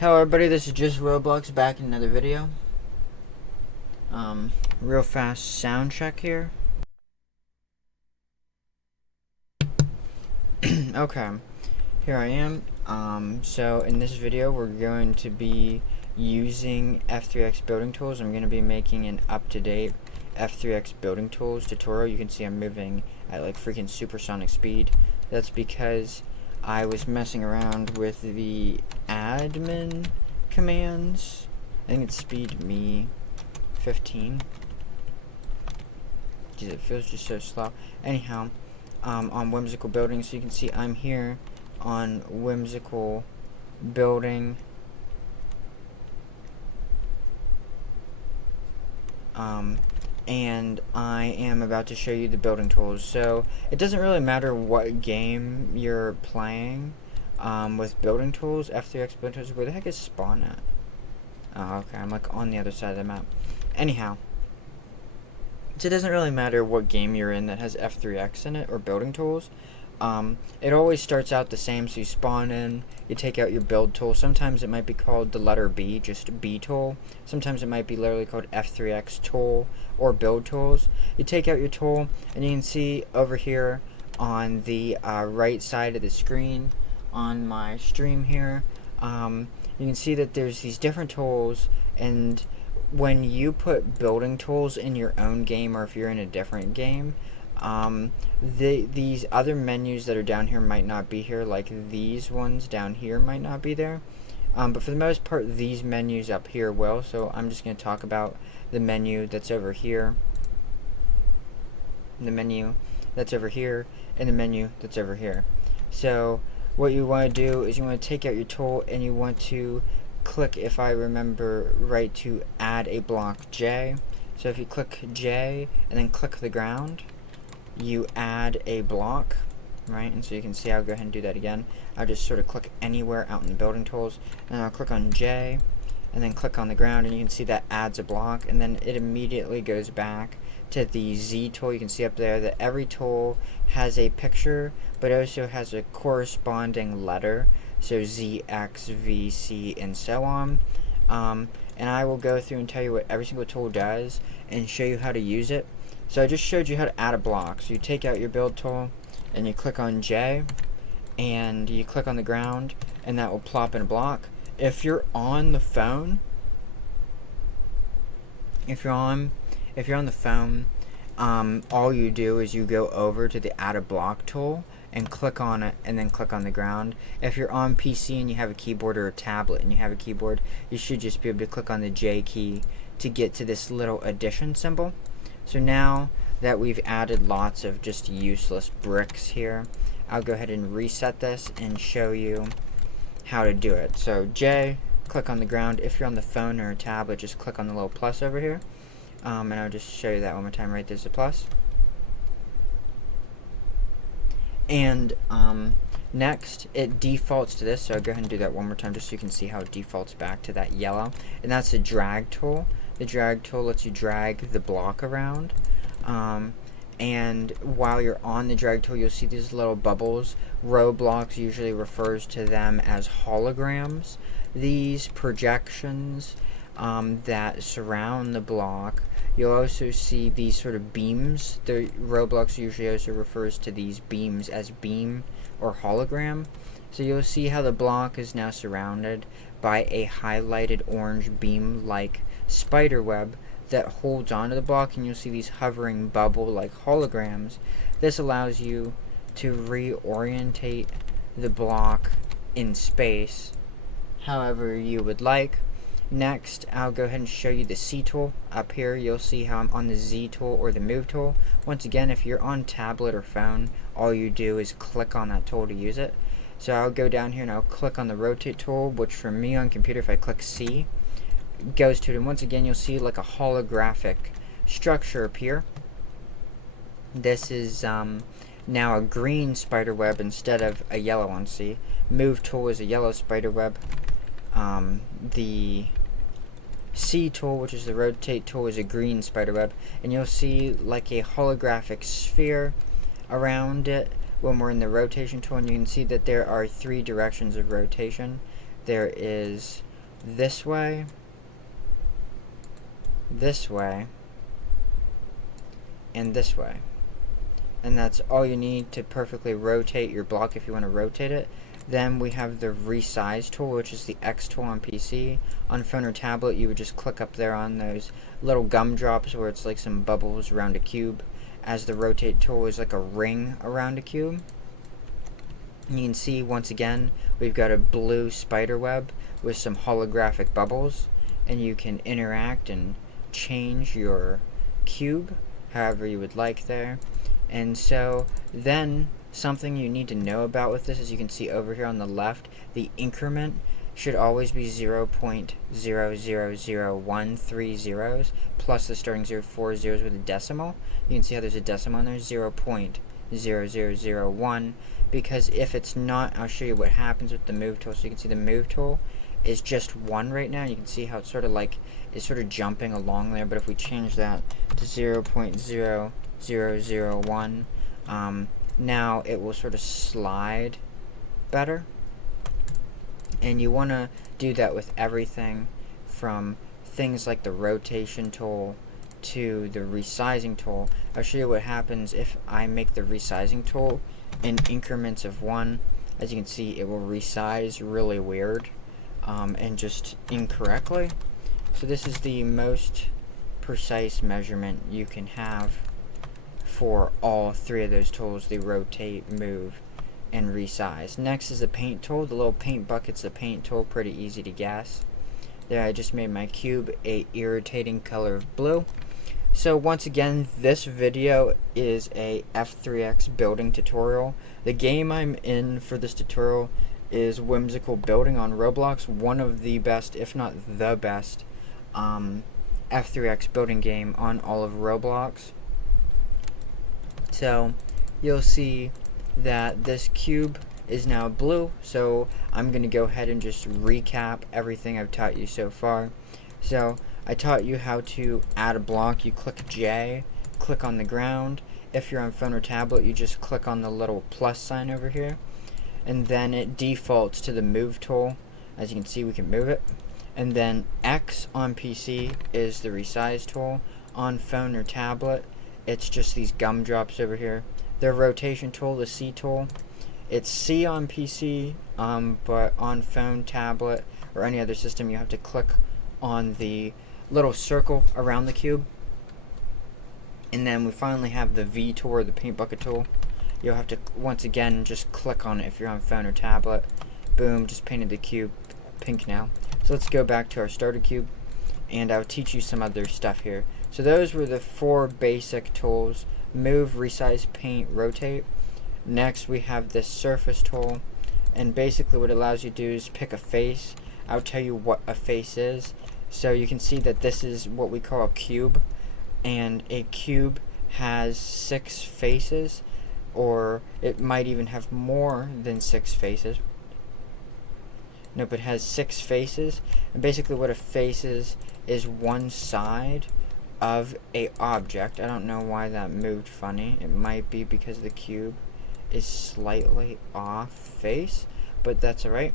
Hello everybody, this is just Roblox back in another video. Real fast sound check here. Okay, here I am. So in this video we're going to be using F3X building tools. I'm going to be making an up-to-date F3X building tools tutorial. You can see I'm moving at like freaking supersonic speed. That's because I was messing around with the admin commands. I think it's speed me 15. Jeez, it feels just so slow. Anyhow, on Whimsical Building, so you can see I'm here on Whimsical Building. And I am about to show you the building tools. So it doesn't really matter what game you're playing with building tools, F3X building tools. Where the heck is spawn at? Oh, okay, I'm like on the other side of the map. Anyhow, so it doesn't really matter what game you're in that has F3X in it or building tools. It always starts out the same, so you spawn in, you take out your build tool. Sometimes it might be called the letter B, just B tool. Sometimes it might be literally called F3X tool or build tools. You take out your tool, and you can see over here on the right side of the screen on my stream here, you can see that there's these different tools, and when you put building tools in your own game, or if you're in a different game, these other menus that are down here might not be here, like these ones down here might not be there. But for the most part, these menus up here will. So I'm just going to talk about the menu that's over here, the menu that's over here, and the menu that's over here. So what you want to do is you want to take out your tool, and you want to click, if I remember right, to add a block J. So if you click J and then click the ground, you add a block, right? And so you can see, I'll go ahead and do that again. I'll just sort of click anywhere out in the building tools, and I'll click on J and then click on the ground, and you can see that adds a block, and then it immediately goes back to the Z tool. You can see up there that every tool has a picture, but also has a corresponding letter, so Z, X, V, C, and so on. And I will go through and tell you what every single tool does and show you how to use it. So I just showed you how to add a block. So you take out your build tool and you click on J and you click on the ground, and that will plop in a block. If you're on the phone, if you're on the phone, all you do is you go over to the add a block tool and click on it, and then click on the ground. If you're on PC and you have a keyboard, or a tablet and you have a keyboard, you should just be able to click on the J key to get to this little addition symbol. So now that we've added lots of just useless bricks here, I'll go ahead and reset this and show you how to do it. So J, click on the ground. If you're on the phone or a tablet, just click on the little plus over here. And I'll just show you that one more time. Right there's the plus. And next, it defaults to this, so I'll go ahead and do that one more time just so you can see how it defaults back to that yellow. And that's the drag tool. The drag tool lets you drag the block around. And while you're on the drag tool, you'll see these little bubbles. Roblox usually refers to them as holograms. These projections that surround the block, you'll also see these sort of beams. The Roblox usually also refers to these beams as beam or hologram. So you'll see how the block is now surrounded by a highlighted orange beam-like spider web that holds onto the block, and you'll see these hovering bubble-like holograms. This allows you to reorientate the block in space however you would like. Next, I'll go ahead and show you the C tool. Up here, you'll see how I'm on the Z tool or the move tool. Once again, if you're on tablet or phone, all you do is click on that tool to use it. So I'll go down here and I'll click on the rotate tool, which for me on computer, if I click C, goes to it. And once again, you'll see like a holographic structure appear. This is now a green spider web instead of a yellow one. See, move tool is a yellow spider web. The C tool, which is the rotate tool, is a green spider web, and you'll see like a holographic sphere around it when we're in the rotation tool, and you can see that there are 3 directions of rotation. There is this way, this way, and this way. And that's all you need to perfectly rotate your block if you want to rotate it. Then we have the resize tool, which is the X tool on PC. On phone or tablet, you would just click up there on those little gumdrops where it's like some bubbles around a cube, as the rotate tool is like a ring around a cube. And you can see, once again, we've got a blue spider web with some holographic bubbles, and you can interact and change your cube however you would like there. And so then something you need to know about with this, as you can see over here on the left, the increment should always be 0.00013 zeros plus the starting 4 zeros with a decimal. You can see how there's a decimal in there, 0.0001, because if it's not, I'll show you what happens with the move tool. So you can see the move tool is just 1 right now. You can see how it's sort of like, it's sort of jumping along there, but if we change that to 0.0001, now it will sort of slide better. And you want to do that with everything from things like the rotation tool to the resizing tool. I'll show you what happens if I make the resizing tool in increments of 1. As you can see, it will resize really weird and just incorrectly. So this is the most precise measurement you can have for all 3 of those tools: the rotate, move, and resize. Next is the paint tool. The little paint bucket's the paint tool, pretty easy to guess. There, I just made my cube a irritating color of blue. So once again, this video is a F3X building tutorial. The game I'm in for this tutorial is Whimsical Building on Roblox, one of the best, if not the best, F3X building game on all of Roblox. So you'll see that this cube is now blue, so I'm going to go ahead and just recap everything I've taught you so far. So I taught you how to add a block. You click J, click on the ground. If you're on phone or tablet, you just click on the little plus sign over here, and then it defaults to the move tool. As you can see, we can move it. And then X on PC is the resize tool. On phone or tablet, it's just these gumdrops over here. The rotation tool, the C tool, it's C on PC, but on phone, tablet, or any other system, you have to click on the little circle around the cube. And then we finally have the V tool, or the paint bucket tool. You'll have to, once again, just click on it if you're on phone or tablet. Boom, just painted the cube pink now. So let's go back to our starter cube, and I'll teach you some other stuff here. So those were the 4 basic tools: move, resize, paint, rotate. Next we have this surface tool, and basically what it allows you to do is pick a face. I'll tell you what a face is. So you can see that this is what we call a cube, and a cube has 6 faces, or it might even have more than 6 faces. Nope, it has 6 faces, and basically what a face is one side of a object. I don't know why that moved funny. It might be because the cube is slightly off face, but that's alright.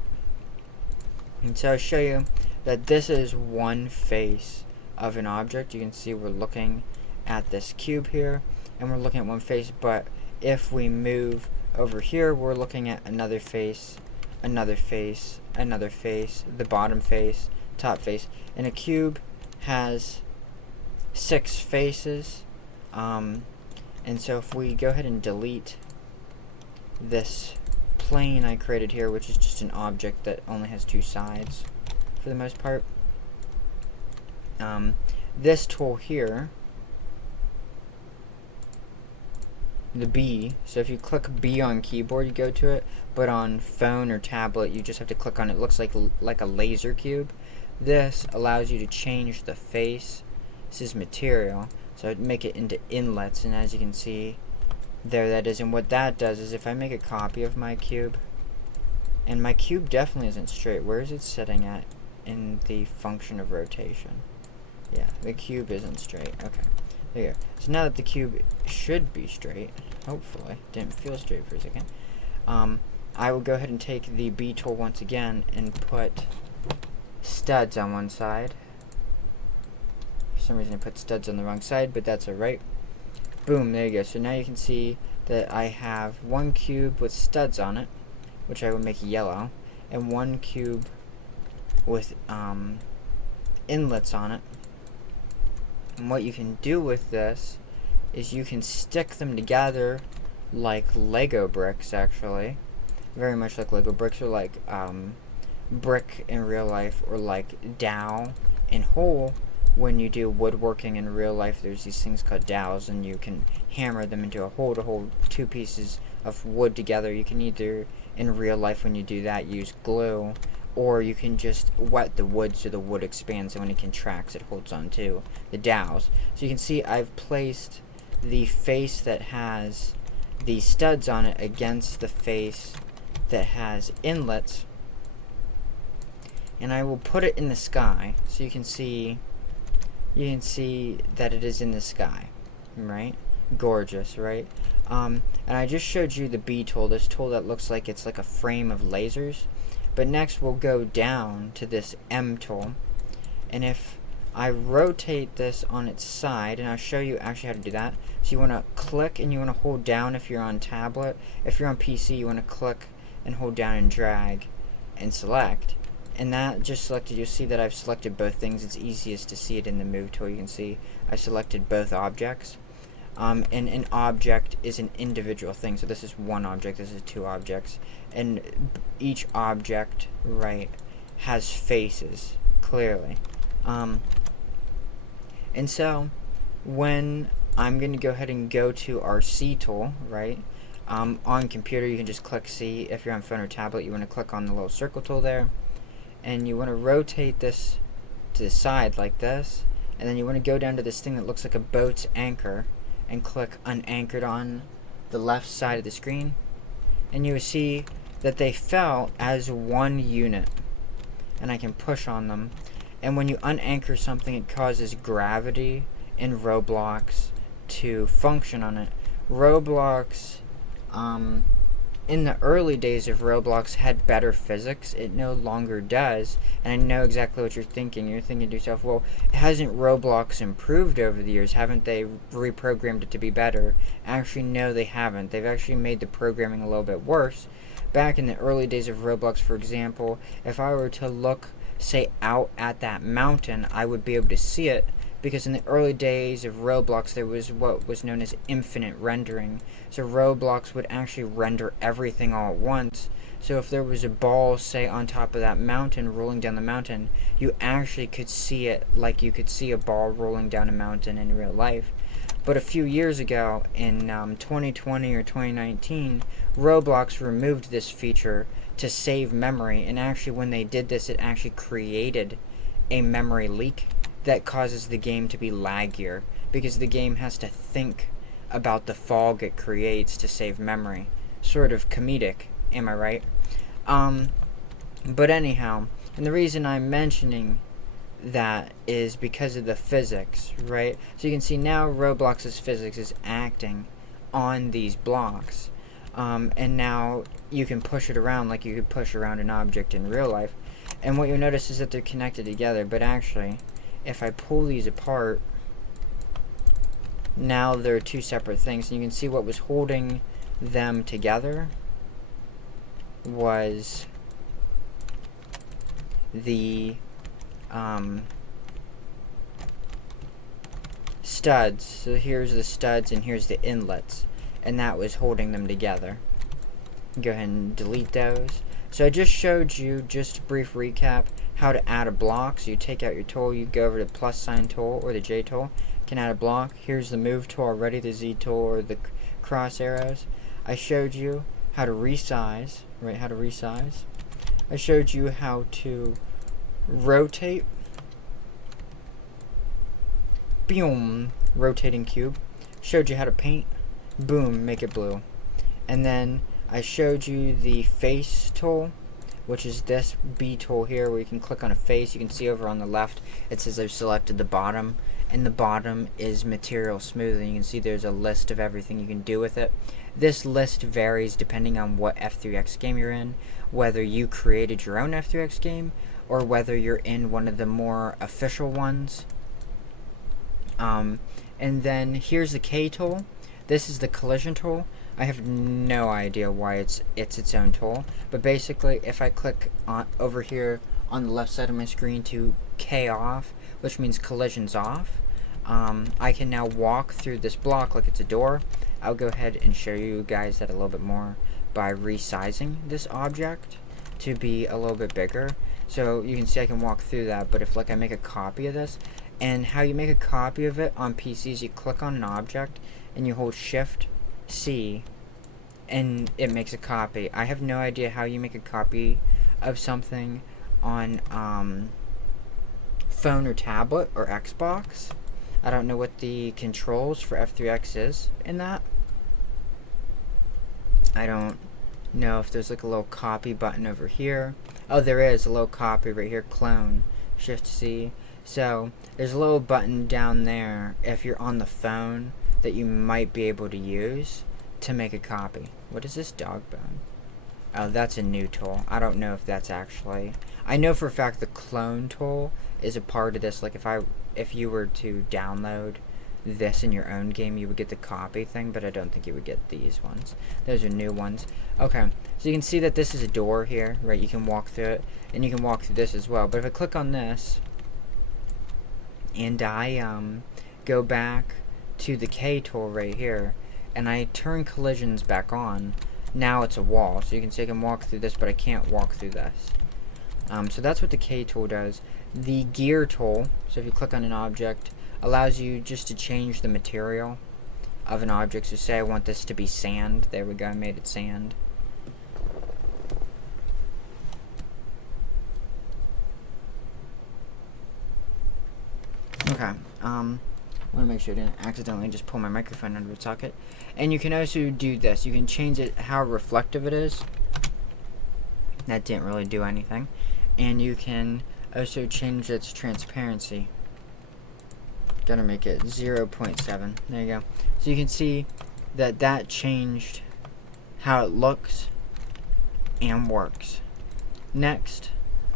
And so I'll show you that this is one face of an object. You can see we're looking at this cube here, and we're looking at one face, but if we move over here, we're looking at another face, another face, another face, the bottom face, top face. And a cube has 6 faces, and so if we go ahead and delete this plane I created here, which is just an object that only has 2 sides for the most part, this tool here, the B, so if you click B on keyboard, you go to it, but on phone or tablet you just have to click on it. It looks like a laser cube. This allows you to change the face. This is material, so I'd make it into inlets, and as you can see, there that is. And what that does is, if I make a copy of my cube, and my cube definitely isn't straight. Where is it sitting at in the function of rotation? Yeah, the cube isn't straight. Okay, there you go. So now that the cube should be straight, hopefully, didn't feel straight for a second, I will go ahead and take the B tool once again and put studs on one side. For some reason I put studs on the wrong side, but that's alright. Boom, there you go. So now you can see that I have one cube with studs on it, which I will make yellow, and one cube with inlets on it. And what you can do with this is you can stick them together like Lego bricks, actually. Very much like Lego bricks, or like brick in real life, or like dowel in whole. When you do woodworking in real life, there's these things called dowels, and you can hammer them into a hole to hold two pieces of wood together. You can either, in real life when you do that, use glue, or you can just wet the wood so the wood expands, and when it contracts it holds on to the dowels. So you can see I've placed the face that has the studs on it against the face that has inlets, and I will put it in the sky so you can see that it is in the sky, right? Gorgeous, right? And I just showed you the B tool, this tool that looks like it's like a frame of lasers. But next we'll go down to this M tool, and if I rotate this on its side, and I'll show you actually how to do that. So you want to click and you want to hold down if you're on tablet. If you're on PC, you want to click and hold down and drag and select. And that just selected, you'll see that I've selected both things. It's easiest to see it in the move tool. You can see I selected both objects. And an object is an individual thing. So this is one object, this is two objects. And each object, right, has faces, clearly. And so when I'm going to go ahead and go to our C tool, right, on computer you can just click C. If you're on phone or tablet, you want to click on the little circle tool there, and you want to rotate this to the side like this, and then you want to go down to this thing that looks like a boat's anchor and click unanchored on the left side of the screen, and you will see that they fell as one unit, and I can push on them. And when you unanchor something, it causes gravity in Roblox to function on it. Roblox, in the early days of Roblox, had better physics. It no longer does. And I know exactly what you're thinking. You're thinking to yourself, well, hasn't Roblox improved over the years? Haven't they reprogrammed it to be better? Actually, no, they haven't. They've actually made the programming a little bit worse. Back in the early days of Roblox, for example, if I were to look, say, out at that mountain, I would be able to see it, because in the early days of Roblox there was what was known as infinite rendering. So Roblox would actually render everything all at once. So if there was a ball, say, on top of that mountain rolling down the mountain, you actually could see it like you could see a ball rolling down a mountain in real life. But a few years ago, in 2020 or 2019, Roblox removed this feature to save memory, and actually when they did this, it actually created a memory leak that causes the game to be laggier, because the game has to think about the fog it creates to save memory. Sort of comedic, am I right? But anyhow, and the reason I'm mentioning that is because of the physics, right? So you can see now Roblox's physics is acting on these blocks. And now you can push it around like you could push around an object in real life. And what you'll notice is that they're connected together, but actually, if I pull these apart, now they're two separate things. And you can see what was holding them together was the studs. So here's the studs and here's the inlets, and that was holding them together. Go ahead and delete those. So I just showed you, just a brief recap, how to add a block. So you take out your tool, you go over to the plus sign tool or the J tool, can add a block. Here's the move tool already, the Z tool or the cross arrows. I showed you how to resize, right? How to resize. I showed you how to rotate. Boom, rotating cube. Showed you how to paint. Boom, make it blue. And then I showed you the face tool, which is this B tool here, where you can click on a face. You can see over on the left it says I've selected the bottom, and the bottom is material smoothing. You can see there's a list of everything you can do with it. This list varies depending on what F3X game you're in, whether you created your own F3X game or whether you're in one of the more official ones. And then here's the K tool. This is the collision tool. I have no idea why it's its own tool, but basically if I click on over here on the left side of my screen to K off, which means collisions off, I can now walk through this block like it's a door. I'll go ahead and show you guys that a little bit more by resizing this object to be a little bit bigger. So you can see I can walk through that, but if like I make a copy of this, and how you make a copy of it on PCs, you click on an object and you hold Shift C and it makes a copy. I have no idea how you make a copy of something on phone or tablet or Xbox. I don't know what the controls for F3X is in that. I don't know if there's like a little copy button over here. Oh, there is a little copy right here, clone, Shift C. So there's a little button down there if you're on the phone that you might be able to use to make a copy. What is this dog bone? Oh, that's a new tool. I don't know if that's actually... I know for a fact the clone tool is a part of this. Like if you were to download this in your own game, you would get the copy thing, but I don't think you would get these ones. Those are new ones. Okay, so you can see that this is a door here, right? You can walk through it, and you can walk through this as well. But if I click on this, and I go back to the K tool right here, and I turn collisions back on, now it's a wall. So you can see I can walk through this, but I can't walk through this. So that's what the K tool does. The gear tool, so if you click on an object, allows you just to change the material of an object. So say I want this to be sand. There we go, I made it sand. Okay, I want to make sure I didn't accidentally just pull my microphone under the socket. And you can also do this. You can change it how reflective it is. That didn't really do anything. And you can also change its transparency. Gotta make it 0.7. There you go. So you can see that that changed how it looks and works. Next,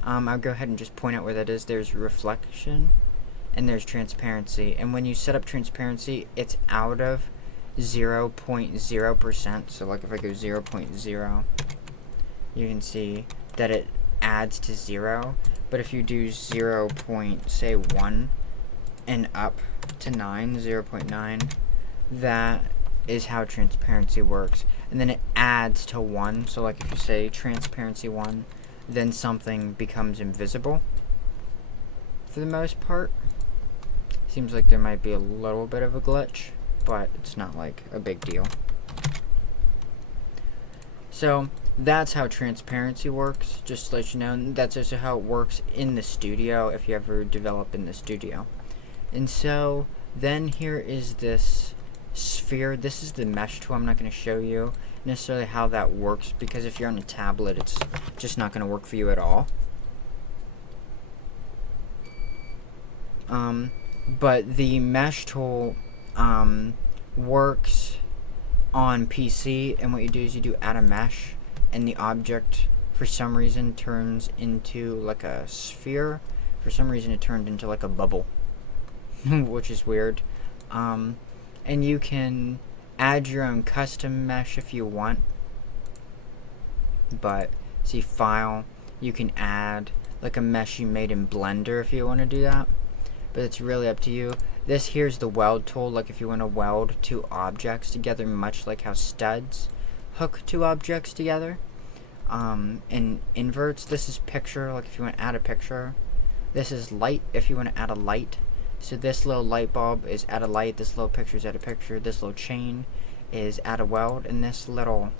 I'll go ahead and just point out where that is. There's reflection and there's transparency. And when you set up transparency, it's out of 0.0%. So like if I go 0.0, you can see that it adds to 0. But if you do 0.1 and up to 9, 0.9, that is how transparency works. And then it adds to 1. So like if you say transparency 1, then something becomes invisible for the most part. Seems like there might be a little bit of a glitch, but it's not like a big deal. So that's how transparency works, just to let you know. And that's also how it works in the studio if you ever develop in the studio. And so then here is this sphere. This is the mesh tool. I'm not going to show you necessarily how that works, because if you're on a tablet, it's just not going to work for you at all. But the mesh tool works on PC, and what you do is you do add a mesh, and the object for some reason turns into like a sphere. For some reason it turned into like a bubble, which is weird. And you can add your own custom mesh if you want, but see file, you can add like a mesh you made in Blender if you want to do that, but it's really up to you. This here's the weld tool, like if you want to weld two objects together, much like how studs hook two objects together. In inverts, this is picture, like if you want to add a picture. This is light, if you want to add a light. So this little light bulb is add a light, this little picture is add a picture, this little chain is add a weld, and this little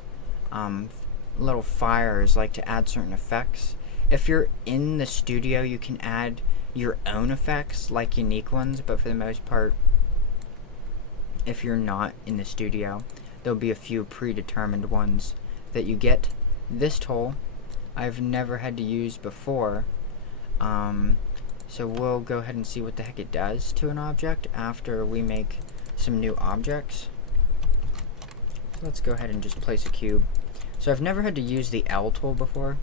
little fire is like to add certain effects. If you're in the studio, you can add your own effects, like unique ones, but for the most part, if you're not in the studio, there'll be a few predetermined ones that you get. This tool I've never had to use before, so we'll go ahead and see what the heck it does to an object after we make some new objects. Let's go ahead and just place a cube. So I've never had to use the L tool before,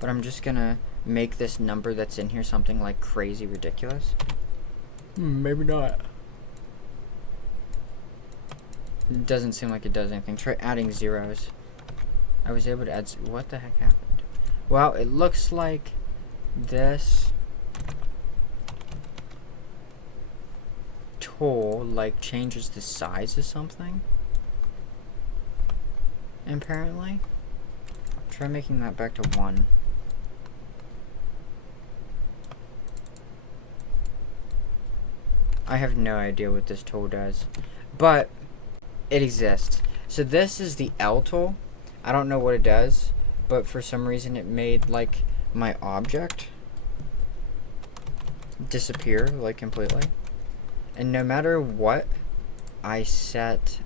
but I'm just gonna make this number that's in here something like crazy ridiculous. Maybe not. It doesn't seem like it does anything. Try adding zeros. I was able to add. What the heck happened? Well, it looks like this tool like changes the size of something. Apparently. Try making that back to 1. I have no idea what this tool does, but it exists. So this is the L tool. I don't know what it does, but for some reason it made like my object disappear like completely. And no matter what I set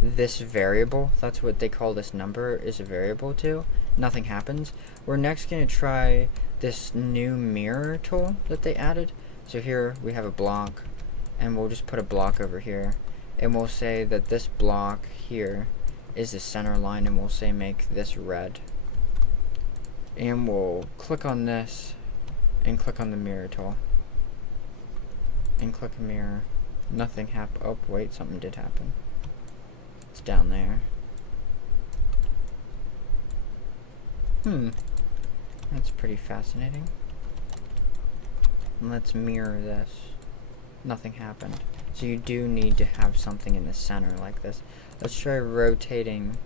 this variable, that's what they call this number, is a variable to, nothing happens. We're next going to try this new mirror tool that they added. So here we have a block, and we'll just put a block over here, and we'll say that this block here is the center line, and we'll say make this red. And we'll click on this and click on the mirror tool and click mirror. Nothing happened. Oh wait, something did happen. It's down there. That's pretty fascinating. Let's mirror this. Nothing happened. So you do need to have something in the center like this. Let's try rotating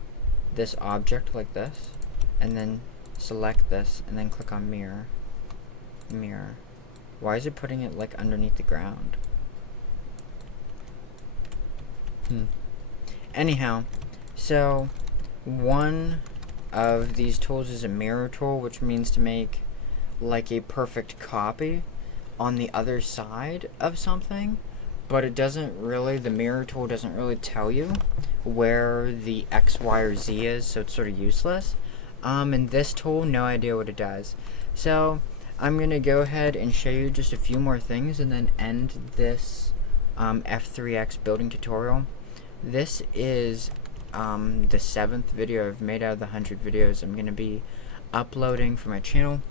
this object like this, and then select this, and then click on mirror. Mirror. Why is it putting it like underneath the ground? Anyhow, so one of these tools is a mirror tool, which means to make like a perfect copy on the other side of something, but it doesn't really, the mirror tool doesn't really tell you where the X, Y, or Z is, so it's sort of useless. And this tool, no idea what it does. So I'm going to go ahead and show you just a few more things and then end this F3X building tutorial. This is the 7th video I've made out of the 100 videos I'm going to be uploading for my channel.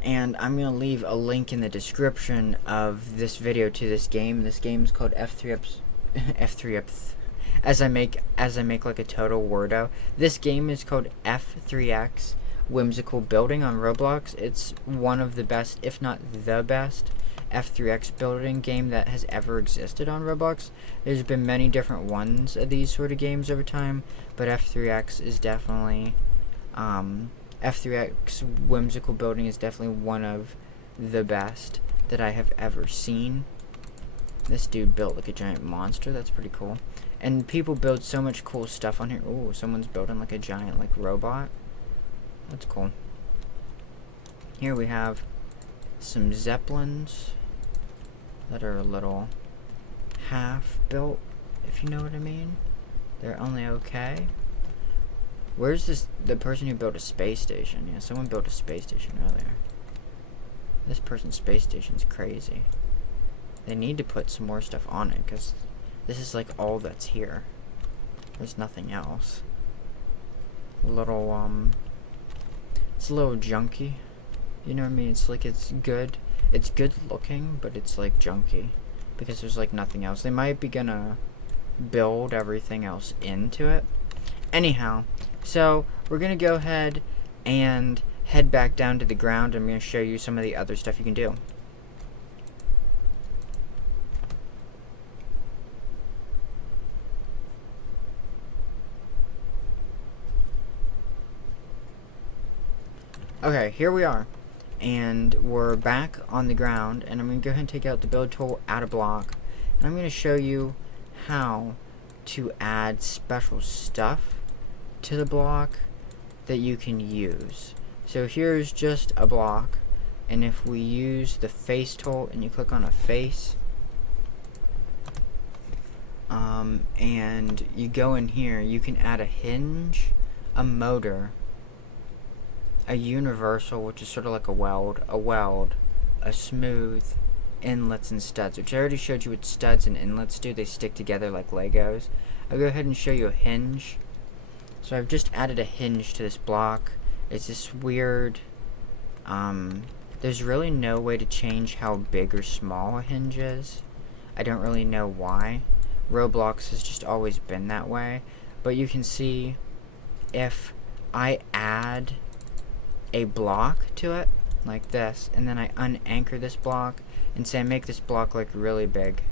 And I'm going to leave a link in the description of this video to this game. This game is called F3X. F3X. As I make like a total wordo. This game is called F3X Whimsical Building on Roblox. It's one of the best, if not the best, F3X building game that has ever existed on Roblox. There's been many different ones of these sort of games over time, but F3X is definitely F3X Whimsical Building is definitely one of the best that I have ever seen. This dude built like a giant monster. That's pretty cool. And people build so much cool stuff on here. Oh, someone's building like a giant like robot. That's cool. Here we have some zeppelins that are a little half built, if you know what I mean. They're only okay. Where's the person who built a space station? Yeah, someone built a space station earlier. This person's space station's crazy. They need to put some more stuff on it, because this is like all that's here. There's nothing else. It's a little junky. You know what I mean? It's like, it's good looking, but it's like junky, because there's like nothing else. They might be gonna build everything else into it. Anyhow, so we're gonna go ahead and head back down to the ground. I'm gonna show you some of the other stuff you can do. Okay, here we are, and we're back on the ground, and I'm going to go ahead and take out the build tool, add a block, and I'm going to show you how to add special stuff to the block that you can use. So here's just a block, and if we use the face tool and you click on a face, and you go in here, you can add a hinge, a motor, a universal, which is sort of like a weld, a smooth, inlets and studs, which I already showed you what studs and inlets do. They stick together like Legos. I'll go ahead and show you a hinge. So I've just added a hinge to this block. It's this weird, there's really no way to change how big or small a hinge is. I don't really know why. Roblox has just always been that way. But you can see if I add a block to it, like this, and then I unanchor this block, and say I make this block like really big,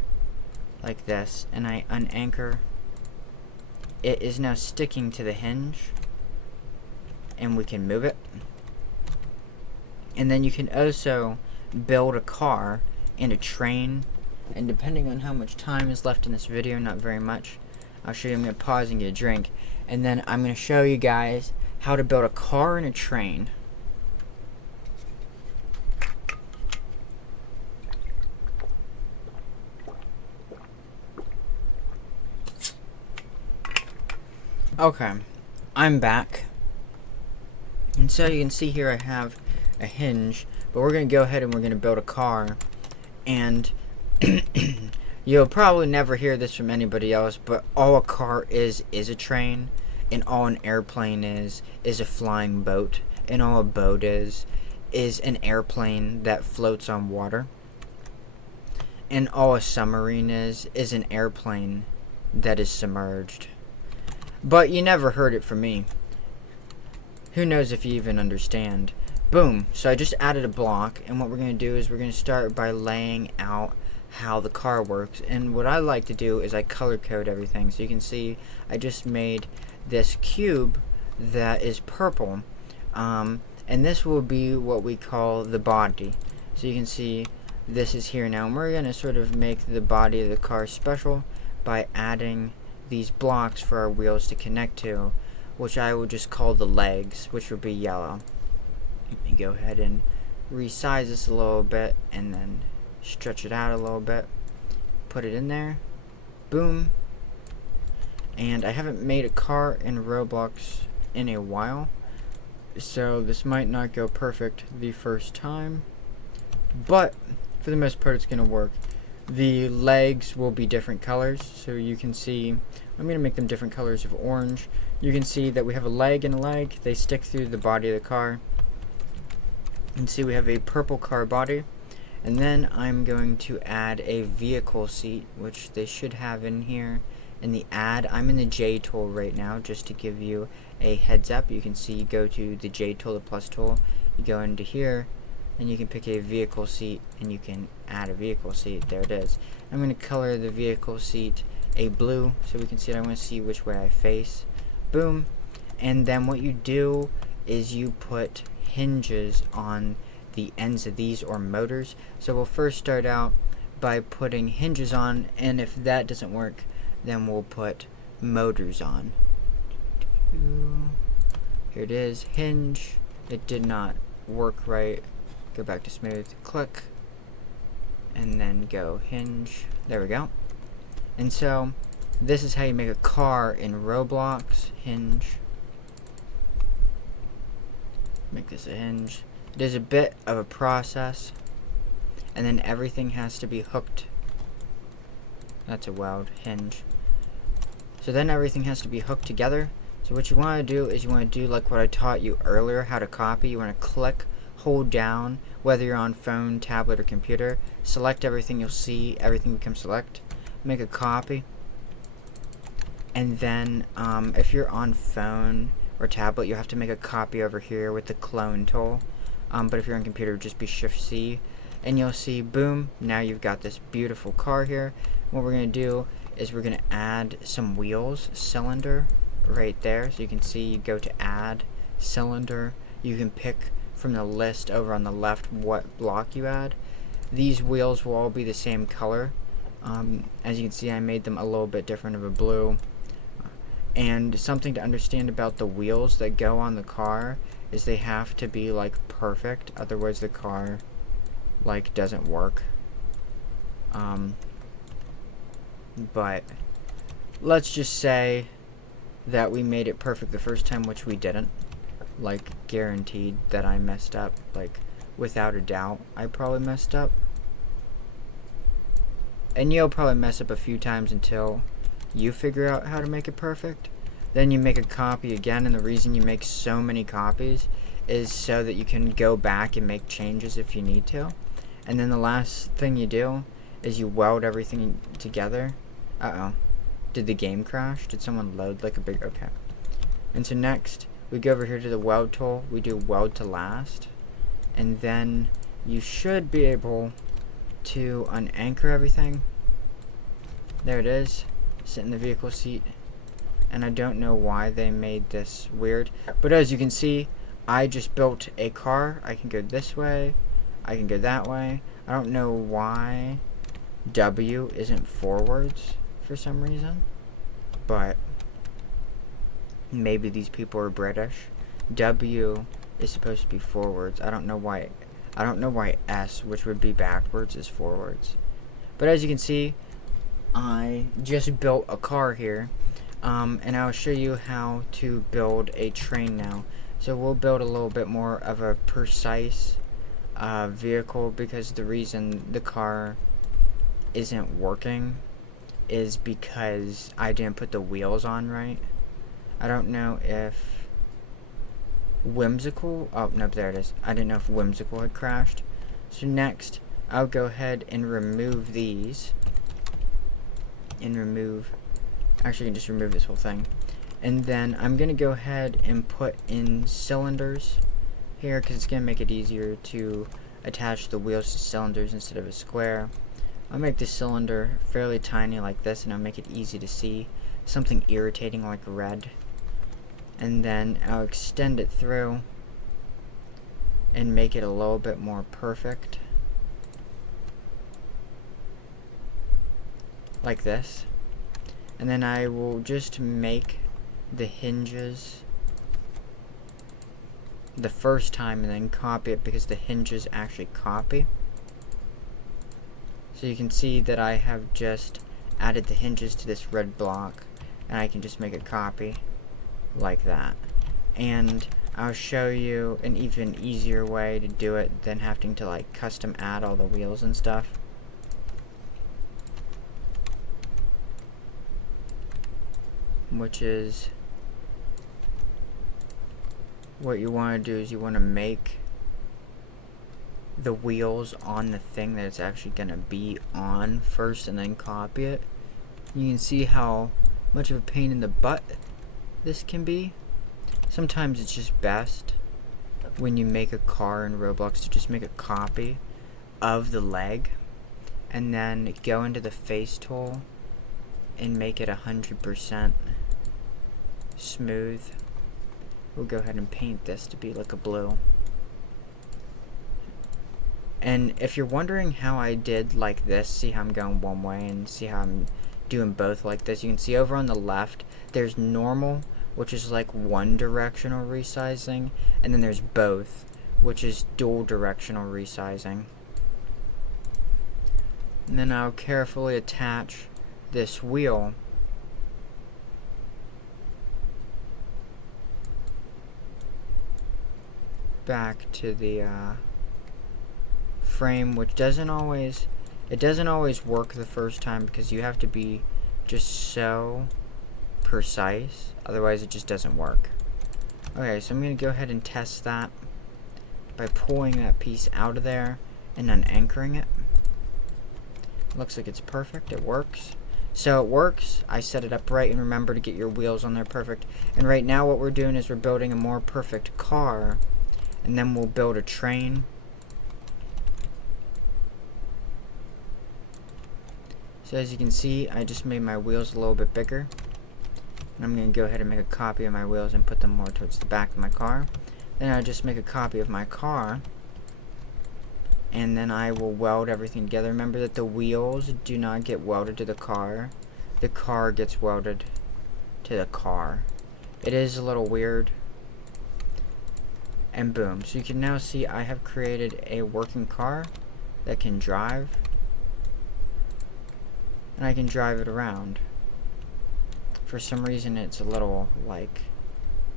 like this, and I unanchor, it is now sticking to the hinge, and we can move it. And then you can also build a car and a train, and depending on how much time is left in this video, not very much, I'll show you. I'm going to pause and get a drink, and then I'm going to show you guys how to build a car and a train. Okay, I'm back, and so you can see here I have a hinge, but we're going to go ahead and we're going to build a car, and you'll probably never hear this from anybody else, but all a car is a train, and all an airplane is a flying boat, and all a boat is an airplane that floats on water, and all a submarine is an airplane that is submerged. But you never heard it from me. Who knows if you even understand. Boom. So I just added a block, and what we're going to do is we're going to start by laying out how the car works. And what I like to do is I color code everything. So you can see I just made this cube that is purple. And this will be what we call the body. So you can see this is here now. And we're going to sort of make the body of the car special by adding these blocks for our wheels to connect to, which I will just call the legs, which will be yellow. Let me go ahead and resize this a little bit and then stretch it out a little bit. Put it in there. Boom. And I haven't made a car in Roblox in a while, so this might not go perfect the first time, but for the most part it's going to work. The legs will be different colors, so you can see, I'm going to make them different colors of orange. You can see that we have a leg and a leg. They stick through the body of the car. You can see we have a purple car body. And then I'm going to add a vehicle seat, which they should have in here in the add. I'm in the J tool right now, just to give you a heads up. You can see you go to the J tool, the plus tool. You go into here, and you can pick a vehicle seat, and you can add a vehicle seat. There it is. I'm going to color the vehicle seat a blue, so we can see it. I want to see which way I face. Boom. And then what you do is you put hinges on the ends of these, or motors. So we'll first start out by putting hinges on, and if that doesn't work, then we'll put motors on. Here it is, hinge. It did not work right. Go back to smooth, click, and then go hinge. There we go. And so this is how you make a car in Roblox. Hinge. Make this a hinge. It is a bit of a process, and then everything has to be hooked. That's a weld. Hinge. So then everything has to be hooked together. So what you want to do is you want to do like what I taught you earlier, how to copy. You want to click, hold down, whether you're on phone, tablet, or computer. Select everything, you'll see everything becomes select. Make a copy. And then if you're on phone or tablet, you have to make a copy over here with the clone tool. But if you're on computer, just be Shift C, and you'll see, boom, now you've got this beautiful car here. What we're going to do is we're going to add some wheels, cylinder, right there. So you can see, you go to add, cylinder, you can pick from the list over on the left what block you add. These wheels will all be the same color. As you can see, I made them a little bit different of a blue. And something to understand about the wheels that go on the car is they have to be like perfect, otherwise the car like doesn't work. But let's just say that we made it perfect the first time, which we didn't. Like, guaranteed that I messed up. Like, without a doubt, I probably messed up. And you'll probably mess up a few times until you figure out how to make it perfect. Then you make a copy again, and the reason you make so many copies is so that you can go back and make changes if you need to. And then the last thing you do is you weld everything together. Uh-oh. Did the game crash? Did someone load like a big... Okay. And so next, we go over here to the weld tool. We do weld to last. And then you should be able to unanchor everything. There it is. Sit in the vehicle seat. And I don't know why they made this weird. But as you can see, I just built a car. I can go this way. I can go that way. I don't know why W isn't forwards for some reason. But maybe these people are British. W is supposed to be forwards. I don't know why S, which would be backwards, is forwards. But as you can see, I just built a car here. And I'll show you how to build a train now. So we'll build a little bit more of a precise vehicle, because the reason the car isn't working is because I didn't put the wheels on right. I don't know if Whimsical... Oh, nope, there it is. I didn't know if Whimsical had crashed. So next, I'll go ahead and remove these. And remove... Actually, I can just remove this whole thing. And then I'm going to go ahead and put in cylinders here, because it's going to make it easier to attach the wheels to cylinders instead of a square. I'll make the cylinder fairly tiny like this, and I'll make it easy to see. Something irritating like red. And then I'll extend it through and make it a little bit more perfect. Like this. And then I will just make the hinges the first time and then copy it, because the hinges actually copy. So you can see that I have just added the hinges to this red block, and I can just make a copy like that. And I'll show you an even easier way to do it than having to like custom add all the wheels and stuff. Which is, what you want to do is you want to make the wheels on the thing that it's actually going to be on first, and then copy it. You can see how much of a pain in the butt this can be. Sometimes it's just best when you make a car in Roblox to just make a copy of the leg, and then go into the face tool and make it 100% smooth. We'll go ahead and paint this to be like a blue. And if you're wondering how I did like this, see how I'm going one way and see how I'm doing both like this, you can see over on the left there's normal, which is like one directional resizing, and then there's both, which is dual directional resizing. And then I'll carefully attach this wheel back to the frame, which doesn't always work the first time, because you have to be just so precise, otherwise it just doesn't work. Okay, so I'm going to go ahead and test that by pulling that piece out of there and then anchoring it. Looks like it's perfect. It works. So it works. I set it up right, and remember to get your wheels on there perfect. And right now what we're doing is we're building a more perfect car, and then we'll build a train. So as you can see, I just made my wheels a little bit bigger. And I'm going to go ahead and make a copy of my wheels and put them more towards the back of my car. Then I'll just make a copy of my car, and then I will weld everything together. Remember that the wheels do not get welded to the car gets welded to the car. It is a little weird. And boom. So you can now see I have created a working car that can drive, and I can drive it around. For some reason it's a little like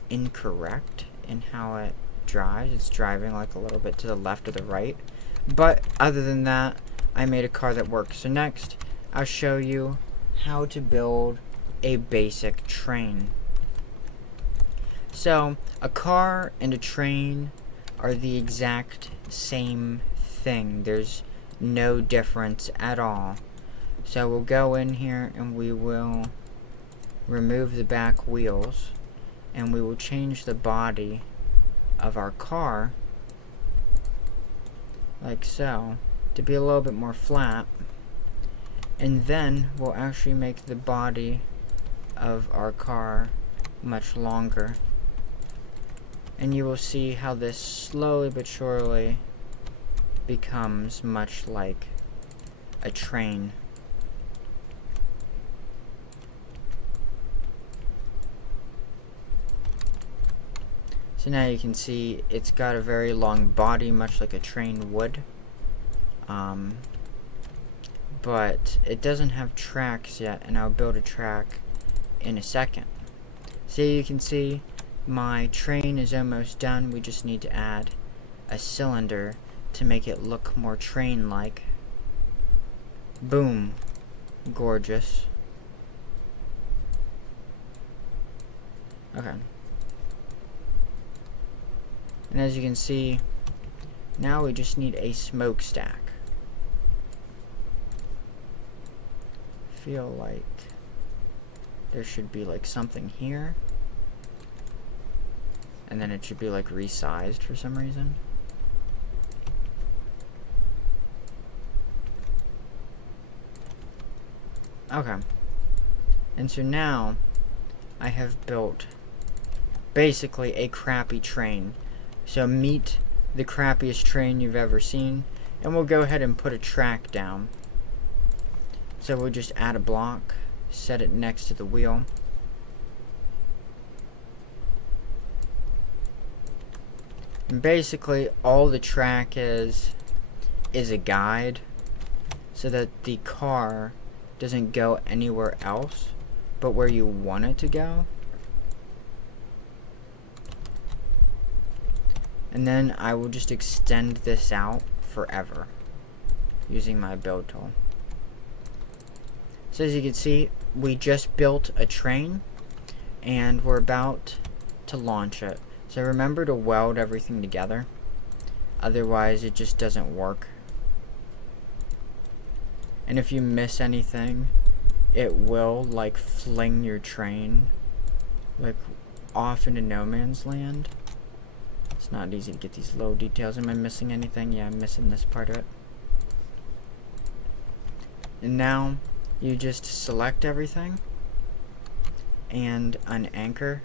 incorrect in how it drives. It's driving like a little bit to the left or the right. But other than that, I made a car that works. So next, I'll show you how to build a basic train. So a car and a train are the exact same thing. There's no difference at all. So we'll go in here and we will remove the back wheels, and we will change the body of our car like so to be a little bit more flat, and then we'll actually make the body of our car much longer, and you will see how this slowly but surely becomes much like a train. So now you can see it's got a very long body, much like a train would. But it doesn't have tracks yet, and I'll build a track in a second. So you can see my train is almost done. We just need to add a cylinder to make it look more train-like. Boom. Gorgeous. Okay. And as you can see, now we just need a smokestack. Feel like there should be like something here, and then it should be like resized for some reason. Okay. And so now I have built basically a crappy train. So meet the crappiest train you've ever seen, and we'll go ahead and put a track down. So we'll just add a block, set it next to the wheel. And basically all the track is a guide so that the car doesn't go anywhere else but where you want it to go. And then I will just extend this out forever using my build tool. So as you can see, we just built a train and we're about to launch it. So remember to weld everything together, otherwise it just doesn't work. And if you miss anything, it will like fling your train like off into no man's land. It's not easy to get these low details. Am I missing anything? Yeah, I'm missing this part of it. And now you just select everything and unanchor.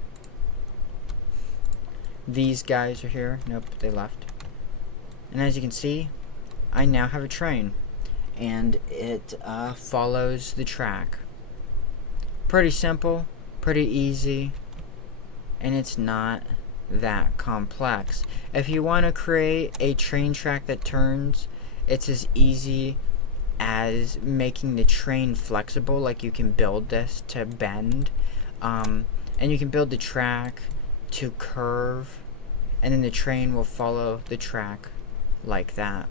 These guys are here. Nope, they left. And as you can see, I now have a train, and it follows the track. Pretty simple, pretty easy, and it's not that complex. If you want to create a train track that turns, it's as easy as making the train flexible. Like you can build this to bend, and you can build the track to curve, and then the train will follow the track like that.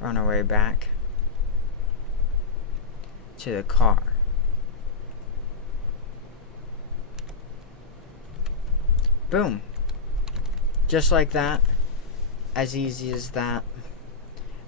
We're on our way back to the car. Boom. Just like that. As easy as that.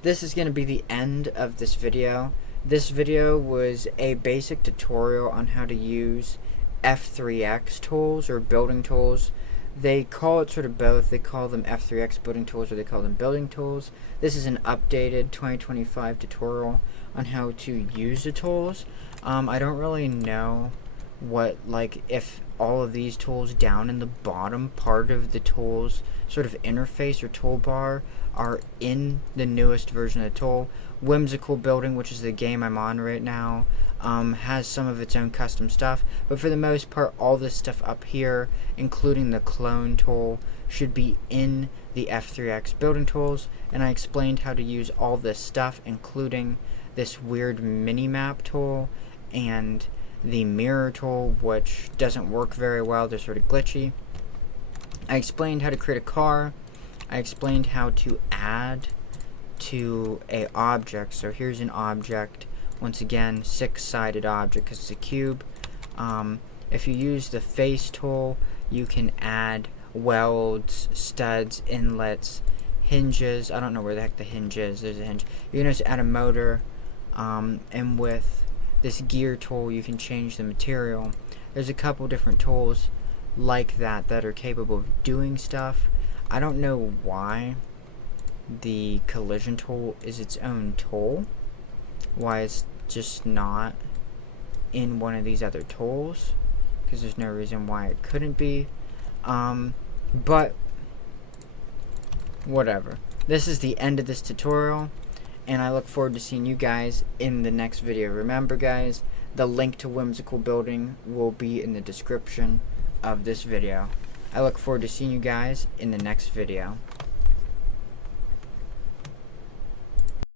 This is going to be the end of this video. This video was a basic tutorial on how to use F3X tools or building tools. They call it sort of both. They call them F3X building tools, or they call them building tools. This is an updated 2025 tutorial on how to use the tools. I don't really know what, like, if all of these tools down in the bottom part of the tools sort of interface or toolbar are in the newest version of the tool. Whimsical Building, which is the game I'm on right now, has some of its own custom stuff, but for the most part all this stuff up here, including the clone tool, should be in the F3X building tools. And I explained how to use all this stuff, including this weird mini-map tool and the mirror tool, which doesn't work very well. They're sort of glitchy. I explained how to create a car. I explained how to add to a object. So here's an object, once again 6-sided object because it's a cube. If you use the face tool, you can add welds, studs, inlets, hinges. I don't know where the heck the hinge is. There's a hinge. You're going to add a motor, and with this gear tool you can change the material. There's a couple different tools like that are capable of doing stuff. I don't know why the collision tool is its own tool. Why it's just not in one of these other tools, because there's no reason why it couldn't be. But whatever. This is the end of this tutorial, and I look forward to seeing you guys in the next video. Remember guys, the link to Whimsical Building will be in the description of this video. I look forward to seeing you guys in the next video.